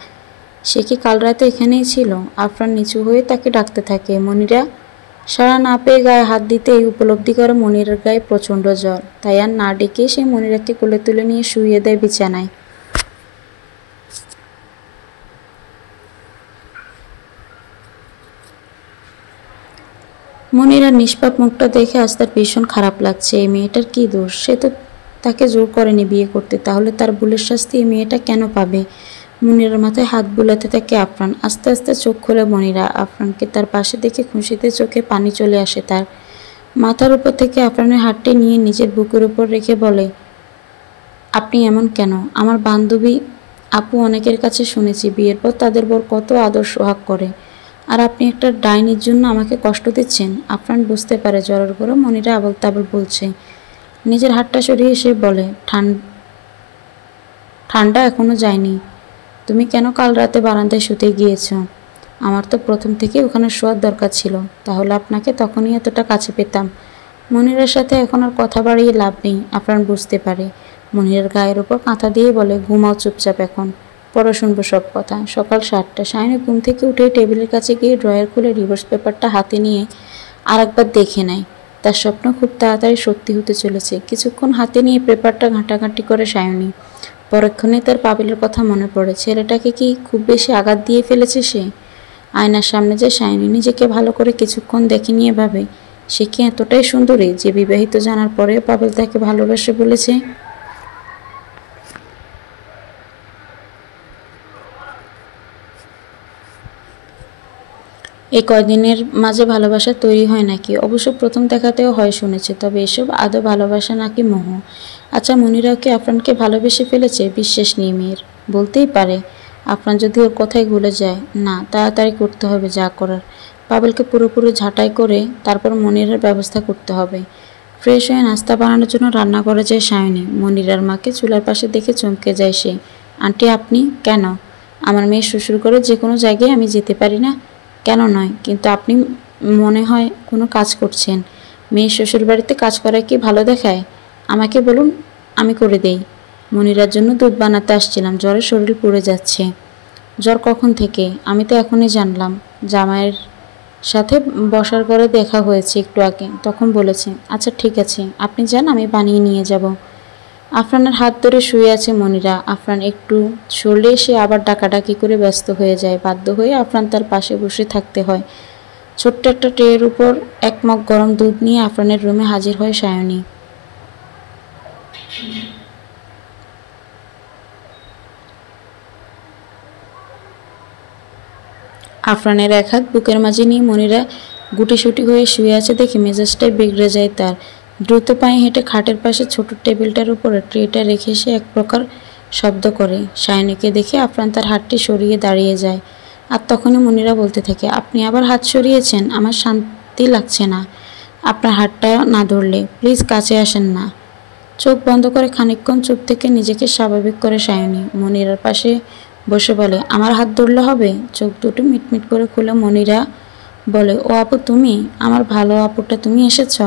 সে কি কাল রাতে এখানেই ছিল? আফরান নিচু হয়ে তাকে ডাকতে থাকে, মনিরা। সাড়া না পেয়ে গায়ে হাত দিতেই উপলব্ধি করে মনিরার গায়ে প্রচণ্ড জ্বর। তাই আর না ডেকে সে মনিরাকে কোলে তুলে নিয়ে শুইয়ে দেয় বিছানায়। মনিরার নিষ্পাপ মুখটা দেখে আজ তার ভীষণ খারাপ লাগছে। এই মেয়েটার কি দোষ? সে তো তাকে জোর করেনি বিয়ে করতে, তাহলে তার ভুলের শাস্তি এই মেয়েটা কেন পাবে? মনিরার মাথায় হাত বুলাতে থাকে আফরান। আস্তে আস্তে চোখ খোলে মনিরা। আফরানকে তার পাশে দেখে খুশিতে চোখে পানি চলে আসে তার। মাথার উপর থেকে আফরানের হাতটি নিয়ে নিজের বুকের উপর রেখে বলে, আপনি এমন কেন? আমার বান্ধবী আপু অনেকের কাছে শুনেছি বিয়ের পর তাদের বর কত আদর সোহাগ করে, আর আপনি একটা ডাইনির জন্য আমাকে কষ্ট দিচ্ছেন। আফরান বুঝতে পারে জ্বরের ঘরে মনিরা আবল তাবল বলছে। নিজের হাতটা সরিয়ে সে বলে, ঠান্ডা এখনো যায়নি। তুমি কেন কাল রাতে বারান্দায় শুতে গিয়েছ? আমার তো প্রথম থেকে ওখানে শোয়ার দরকার ছিল, তাহলে আপনাকে তখনই এতটা কাছে পেতাম। মনিরার সাথে এখন আর কথা বাড়িয়ে লাভ নেই। আফরান বুঝতে পারে। মনিরার গায়ের ওপর কাঁথা দিয়ে বলে, ঘুমাও চুপচাপ এখন, পরে শুনবো সব কথা। সকাল 7টা। সায়নী ঘুম থেকে উঠে টেবিলের কাছে গিয়ে ড্রয়ার খুলে ডিভোর্স পেপারটা হাতে নিয়ে আরেকবার দেখে নেয়। তার স্বপ্ন খুব তাড়াতাড়ি সত্যি হতে চলেছে। কিছুক্ষণ হাতে নিয়ে পেপারটা ঘাঁটাঘাঁটি করে সায়নী। পরক্ষণে তার পাবেলের কথা মনে পড়ে। ছেলেটাকে কি খুব বেশি আঘাত দিয়ে ফেলেছে সে? আয়নার সামনে যে সায়নী নিজেকে ভালো করে কিছুক্ষণ দেখে নিয়ে ভাবে, সে কি এতটাই সুন্দরী যে বিবাহিত জানার পরেও পাবেল তাকে ভালোবাসে বলেছে? এই কয়দিনের মাঝে ভালোবাসা তৈরি হয় নাকি? অবশ্য প্রথম দেখাতেও হয় শুনেছে, তবে এসব আদৌ ভালোবাসা নাকি মোহ? আচ্ছা, মনিরাও কি আফরানকে ভালোবেসে ফেলেছে? বিশ্বাস নেই মেয়ের। বলতেই পারে। আফরান যদি ওর কথাই ভুলে যায়। না, তাড়াতাড়ি করতে হবে যা করার। পাবেলকে পুরোপুরি ঝাঁটাই করে তারপর মনিরার ব্যবস্থা করতে হবে। ফ্রেশ হয়ে নাস্তা বানানোর জন্য রান্না করে যায় সায়নী। মনিরার মাকে চুলার পাশে দেখে চমকে যায় সে। আন্টি আপনি কেন? আমার মেয়ে শ্বশুর করে যে কোনো জায়গায় আমি যেতে পারি না? কেন নয়, কিন্তু আপনি মনে হয় কোনো কাজ করছেন। মেয়ে শ্বশুর বাড়িতে কাজ করা কি ভালো দেখায়? আমাকে বলুন, আমি করে দেই। মনিরার জন্য দুধ বানাতে আসছিলাম, জ্বরে শরীর পুড়ে যাচ্ছে। জ্বর কখন থেকে? আমি তো এখনই জানলাম। জামাইয়ের সাথে বসার ঘরে দেখা হয়েছে একটু আগে, তখন বলেছে। আচ্ছা ঠিক আছে, আপনি যান, আমি বানিয়ে নিয়ে যাব। আফরানের হাত ধরে শুয়ে আছে মনিরা। আফরান একটু সরলে সে আবার ডাকাডাকি করে ব্যস্ত হয়ে যায়। বাধ্য হয়ে আফরান তার পাশে বসে থাকতে হয়। ছোট্ট একটা ট্রের উপর 1 মগ গরম দুধ নিয়ে আফরানের রুমে হাজির হয় সায়নী। আফরানের এক হাত বুকের মাঝে নিয়ে মনিরা গুটিসুটি হয়ে শুয়ে আছে দেখে মেজাজটাই বিগড়ে যায় তার। দ্রুত পায়ে হেঁটে খাটের পাশে ছোট টেবিলটার উপরে ট্রেটা রেখে সে এক প্রকার শব্দ করে। সায়নীকে দেখে আফরান তার হাতটি সরিয়ে দাঁড়িয়ে যায়। আর তখনই মনিরা বলতে থাকে, আপনি আবার হাত সরিয়েছেন? আমার শান্তি লাগছে না আপনার হাতটা না ধরলে। প্লিজ কাছে আসেন না। চোখ বন্ধ করে খানিকক্ষণ চুপ থেকে নিজেকে স্বাভাবিক করে সায়নী মনিরার পাশে বসে বলে, আমার হাত ধরলে হবে? চোখ দুটো মিটমিট করে খুলে মনিরা বলে, ও আপু তুমি? আমার ভালো আপুটা, তুমি এসেছ?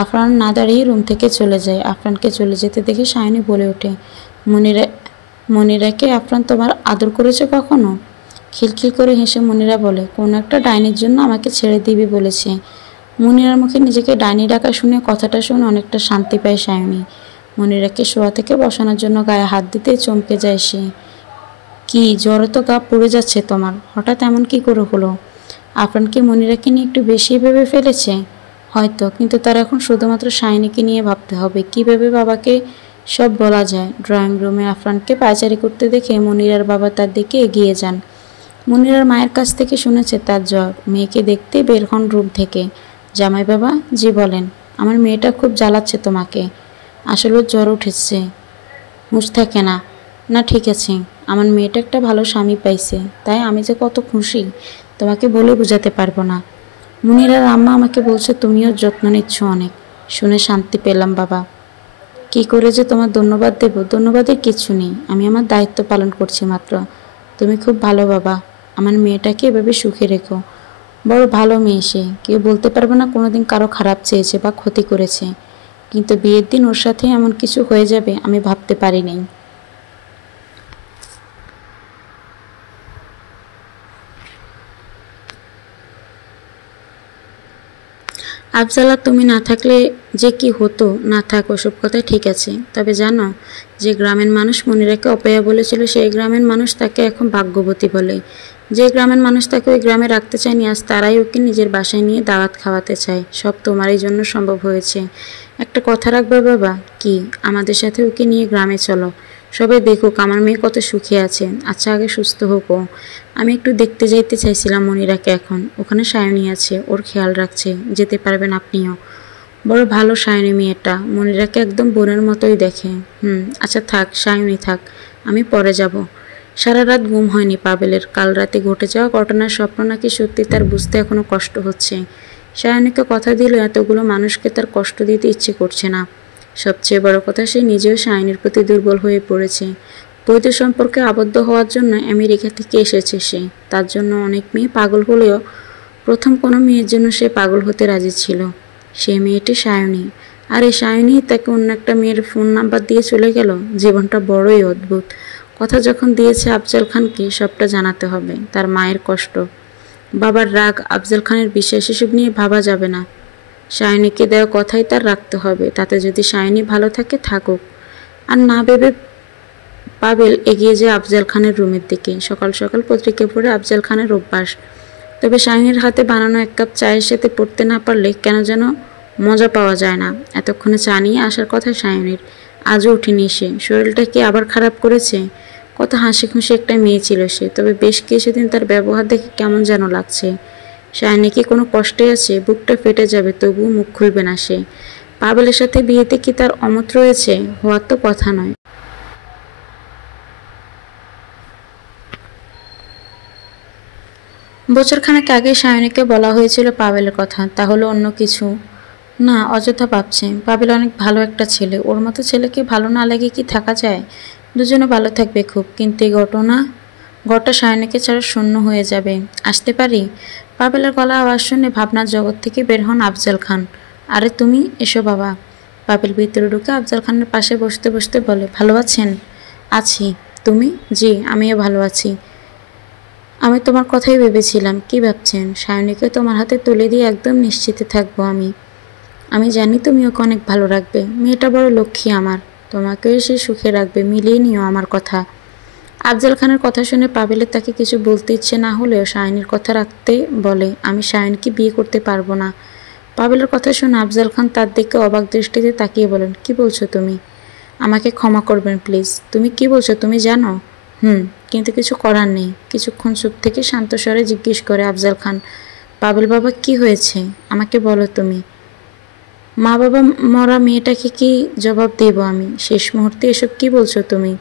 আফরান না দাঁড়িয়ে রুম থেকে চলে যায়। আফরানকে চলে যেতে দেখে সায়নী বলে ওঠে, মনিরা মনিরাকে আফরান তোমার আদর করেছে কখনো? খিলখিল করে হেসে মনিরা বলে, কোনো একটা ডাইনির জন্য আমাকে ছেড়ে দিবি বলেছে। মনিরার মুখে নিজেকে ডাইনি ডাকা শুনে কথাটা শুনে অনেকটা শান্তি পায় সায়নী। মনিরাকে শোয়া থেকে বসানোর জন্য গায়ে হাত দিতেই চমকে যায় সে। কি জ্বরে তো গা পুড়ে যাচ্ছে তোমার, হঠাৎ এমন কি করে হলো? আফরান কি মনিরাকে নিয়ে একটু বেশি ভেবে ফেলেছে? হয়তো, কিন্তু তার এখন শুধুমাত্র সায়নীকে নিয়ে ভাবতে হবে। কীভাবে বাবাকে সব বলা যায়? ড্রয়িং রুমে আফরানকে পায়চারি করতে দেখে মনিরার বাবা তার দিকে এগিয়ে যান। মনিরার মায়ের কাছ থেকে শুনেছে তার জ্বর। মেয়েকে দেখতে বের হন রুম থেকে। জামাই বাবা, জি বলেন। আমার মেয়েটা খুব জ্বালাচ্ছে তোমাকে। আসলে জ্বর উঠেছে, হুঁশ থাকে না। না ঠিক আছে, আমার মেয়েটা একটা ভালো স্বামী পাইছে, তাই আমি যে কত খুশি তোমাকে বলে বোঝাতে পারবো না। মুনিরার আম্মা আমাকে বলছে তুমিও যত্ন নিচ্ছ অনেক, শুনে শান্তি পেলাম বাবা। কি করে যে তোমার ধন্যবাদ দেব? ধন্যবাদের কিছু নেই, আমি আমার দায়িত্ব পালন করছি মাত্র। তুমি খুব ভালো বাবা, আমার মেয়েটাকে এভাবে সুখে রেখো। বড় ভালো মেয়ে সে, কেউ বলতে পারবে না কোনোদিন কারো খারাপ চেয়েছে বা ক্ষতি করেছে। কিন্তু বিয়ের দিন ওর সাথে এমন কিছু হয়ে যাবে আমি ভাবতে পারিনি। আফজালা, তুমি না থাকলে যে কি হতো, না থাক ওসব কথা ঠিক আছে, তবে জানো যে গ্রামের মানুষ মনিরাকে অপয়া বলেছিল সেই গ্রামের মানুষ তাকে এখন ভাগ্যবতী বলে। যে গ্রামের মানুষ তাকে ওই গ্রামে রাখতে চায়নি আজ তারাই ওকে নিজের বাসায় নিয়ে দাওয়াত খাওয়াতে চায়। সব তোমারই জন্য সম্ভব হয়েছে। একটা কথা রাখবে বাবা? কি? আমাদের সাথে ওকে নিয়ে গ্রামে চলো, সবাই দেখুক আমার মেয়ে কত সুখে আছে। আচ্ছা আগে সুস্থ হোক ও। আমি একটু দেখতে যাইতে চাইছিলাম মনিরাকে, এখন ওখানে সায়নী আছে, ওর খেয়াল রাখছে, যেতে পারবেন আপনিও। বড় ভালো সায়নী মেয়েটা, মনিরাকে একদম বোনের মতোই দেখে। আচ্ছা থাক সায়নী থাক, আমি পরে যাব। সারা রাত ঘুম হয়নি পাবেলের। কাল রাতে ঘটে যাওয়া ঘটনার স্বপ্ন নাকি সত্যি তার বুঝতে এখনো কষ্ট হচ্ছে। সায়নীকে কথা দিল এতগুলো মানুষকে তার কষ্ট দিতে ইচ্ছে করছে না। সবচেয়ে বড় কথা সে নিজেও সায়নীর প্রতি দুর্বল হয়ে পড়েছে। বৈধ সম্পর্কে আবদ্ধ হওয়ার জন্য আমেরিকা থেকে এসেছে সে। তার জন্য অনেক মেয়ে পাগল হলেও প্রথম কোনো মেয়ের জন্য সে পাগল হতে রাজি ছিল। সে মেয়েটি সায়নী। আর এই সায়নী তাকে অন্য একটা মেয়ের ফোন নাম্বার দিয়ে চলে গেল। জীবনটা বড়ই অদ্ভুত। কথা যখন দিয়েছে আফজাল খানকে সবটা জানাতে হবে। তার মায়ের কষ্ট, বাবার রাগ, আফজাল খানের বিশ্বাস, এসব নিয়ে ভাবা যাবে না। সায়নীকে দেওয়া কথাই তার রাখতে হবে। তাতে যদি সায়নী ভালো থাকে থাকুক, আর না ভেবে পাবেল এগিয়ে যায় আফজাল খানের রুমের দিকে। সকাল সকাল পত্রিকা পড়ে আফজাল খানের অভ্যাস, তবে শাহিনের হাতে বানানো এক কাপ চায়ের সাথে পড়তে না পারলে কেন যেন মজা পাওয়া যায় না। এতক্ষণে চা নিয়ে আসার কথা শাহিনীর, আজও উঠেনি সে। শরীরটা কি আবার খারাপ করেছে? কত হাসি খুশি একটা মেয়ে ছিল সে, তবে বেশ কিছুদিন তার ব্যবহার দেখে কেমন যেন লাগছে। শাহিনী কি কোনো কষ্টে আছে? বুকটা ফেটে যাবে তবুও মুখ খুলবে না সে। পাবেলের সাথে বিয়েতে কি তার অমত রয়েছে? হওয়ার তো কথা নয়। বছরখানেক আগে সায়নীকে বলা হয়েছিল পাবেলের কথা, তাহলে অন্য কিছু না। অযথা ভাবছে। পাবেল অনেক ভালো একটা ছেলে, ওর মতো ছেলেকে ভালো না লেগে কি থাকা যায়? দুজনে ভালো থাকবে খুব, কিন্তু এই ঘরটা সায়নীকে ছাড়া শূন্য হয়ে যাবে। আসতে পারি? পাবেলের গলা আওয়াজ শুনে ভাবনার জগৎ থেকে বের হন আফজাল খান। আরে তুমি এসো বাবা। পাবেল ভিতরে ঢুকে আফজাল খানের পাশে বসতে বসতে বলে, ভালো আছেন? আছি। তুমি? জি আমিও ভালো আছি। আমি তোমার কথাই ভেবেছিলাম। কি ভাবছেন? সায়নীকে তোমার হাতে তুলে দিয়ে একদম নিশ্চিতে থাকবো আমি। আমি জানি তুমি ওকে অনেক ভালো রাখবে। মেয়েটা বড় লক্ষ্মী আমার, তোমাকেও সে সুখে রাখবে। মিলিয়ে নিও আমার কথা। আফজাল খানের কথা শুনে পাবেলের তাকে কিছু বলতে ইচ্ছে না হলেও সায়নীর কথা রাখতে বলে, আমি সায়নীকে বিয়ে করতে পারবো না। পাবেলের কথা শুনে আফজাল খান তার দিকে অবাক দৃষ্টিতে তাকিয়ে বলেন, কি বলছো তুমি? আমাকে ক্ষমা করবেন প্লিজ। তুমি কি বলছো তুমি জানো? কিন্তু কিছু করার নেই। কিছুক্ষণ চুপ থেকে শান্ত স্বরে জিজ্ঞেস করে আফজাল খান, পাবেল বাবা কি হয়েছে? আমাকে বলো তুমি। মা বাবা মরা মেয়েটাকে কি জবাব দেব আমি? শেষ মুহূর্তে এসব কি বলছো তুমি?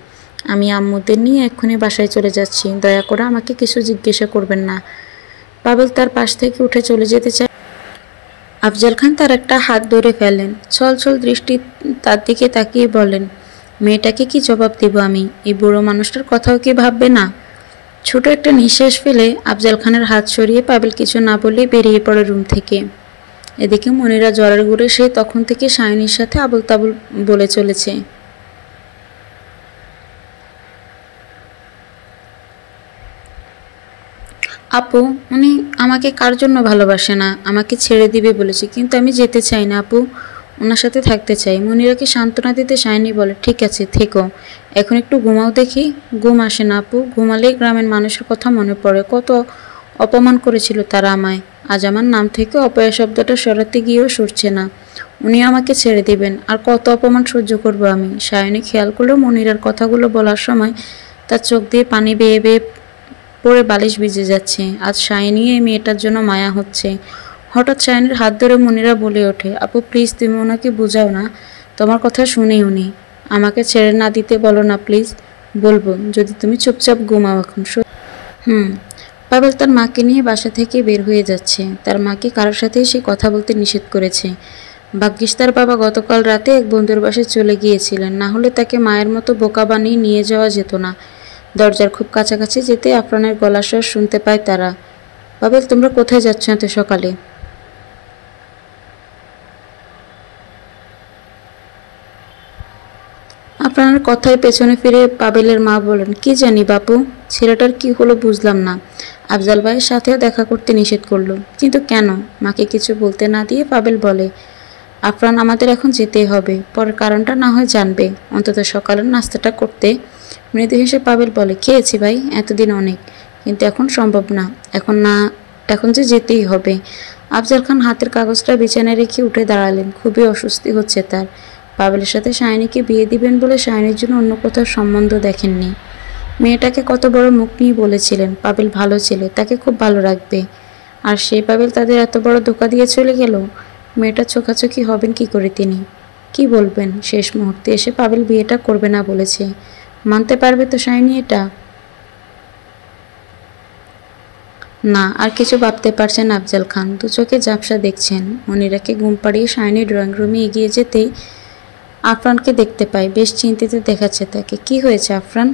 আমি আম্মুদের নিয়ে এক্ষুনি বাসায় চলে যাচ্ছি, দয়া করে আমাকে কিছু জিজ্ঞাসা করবেন না। পাবেল তার পাশ থেকে উঠে চলে যেতে চায়। আফজাল খান তার একটা হাত ধরে ফেলেন। ছলছল দৃষ্টি তার দিকে তাকিয়ে বলেন, মেয়েটাকে কি জবাব দেব আমি? এই বুড়ো মানুষটার কথাও কি ভাববে না? ছোট একটা নিঃশ্বাস ফেলে আফজাল খানের হাত সরিয়ে পাবেল কিছু না বলেই বেরিয়ে পড়ে রুম থেকে। এদিকে মনিরা জ্বরের ঘুরে সে তখন থেকে সায়নীর সাথে আবল তাবল বলে চলেছে। আপু, উনি আমাকে কার জন্য ভালোবাসে না, আমাকে ছেড়ে দিবে বলেছে, কিন্তু আমি যেতে চাই না আপু, ওনার সাথে থাকতে চাই। মনিরাকে সান্ত্বনা দিতে সায়নী বলে, ঠিক আছে থেকো, এখন একটু ঘুমাও দেখি। ঘুম আসে না আপু, ঘুমালেই গ্রামের মানুষের কথা মনে পড়ে। কত অপমান করেছিল তারা আমায়। আজ আমার নাম থেকে অপয়া শব্দটা সরাতে গিয়েও সরছে না। উনি আমাকে ছেড়ে দিবেন, আর কত অপমান সহ্য করবো আমি? সায়নী খেয়াল করলেও মনিরার কথাগুলো বলার সময় তার চোখ দিয়ে পানি বেয়ে বেয়ে পরে বালিশ ভিজে যাচ্ছে। আজ সায়নী এই মেয়েটার জন্য মায়া হচ্ছে। হঠাৎ সায়নীর হাত ধরে মনিরা বলে ওঠে, আপু প্লিজ তুমি ওনাকে বুঝাও না, তোমার কথা শুনেই উনি। আমাকে ছেড়ে না দিতে বলো না প্লিজ। বলবো যদি তুমি চুপচাপ ঘুমাও এখন। পাবেল তার মাকে নিয়ে বাসা থেকে বের হয়ে যাচ্ছে। তার মাকে কারোর সাথেই সে কথা বলতে নিষেধ করেছে। ভাগ্যিস তার বাবা গতকাল রাতে এক বন্ধুর বাসায় চলে গিয়েছিলেন, না হলে তাকে মায়ের মতো বোকা বানিয়ে নিয়ে যাওয়া যেত না। দরজার খুব কাছাকাছি যেতে আফরানের গলার স্বর শুনতে পায় তারা। পাবেল, তোমরা কোথায় যাচ্ছ এত সকালে? কথায় পেছনে ফিরে পাবেলের মা বলেন, কি জানি বাপু, ছেলেটার কি হলো বুঝলাম না। আফজাল ভাইয়ের সাথেও দেখা করতে নিষেধ করলো, কিন্তু কেন? মাকে কিছু বলতে না দিয়ে পাবেল বলে, আফরান আমাদের এখন যেতেই হবে, পরের কারণটা না হয় জানবে, অন্তত সকালের নাস্তাটা করতে। মৃদু হেসে পাবেল বলে, খেয়েছি ভাই, এতদিন অনেক, কিন্তু এখন সম্ভব না, এখন যে যেতেই হবে। আফজাল খান হাতের কাগজটা বিছানায় রেখে উঠে দাঁড়ালেন, খুবই অস্বস্তি হচ্ছে তার। পাবেলের সাথে শাইনিকে বিয়ে দিবেন বলে শাইনির জন্য অন্য কোথাও সম্বন্ধ দেখেননি। মেয়েটাকে কত বড় মুখ নিয়ে বলেছিলেন পাবেল ভালো ছেলে, তাকে খুব ভালো রাখবে, আর সেই পাবেল তাদের এত বড় ধোঁকা দিয়ে চলে গেল। মেয়েটা চোখাচোখি হবেন কি করে তিনি? কি বলবেন? শেষ মুহূর্তে এসে পাবেল বিয়েটা করবে না বলেছে, মানতে পারবে তো শাইনি এটা? না, আর কিছু ভাবতে পারছেন আফজাল খান, দু চোখে ঝাপসা দেখছেন। মনিরাকে ঘুম পাড়িয়ে শাইনি ড্রয়িং রুমে এগিয়ে যেতেই আফরানকে দেখতে পায়, বেশ চিন্তিত দেখাচ্ছে তাকে। কি হয়েছে আফরান?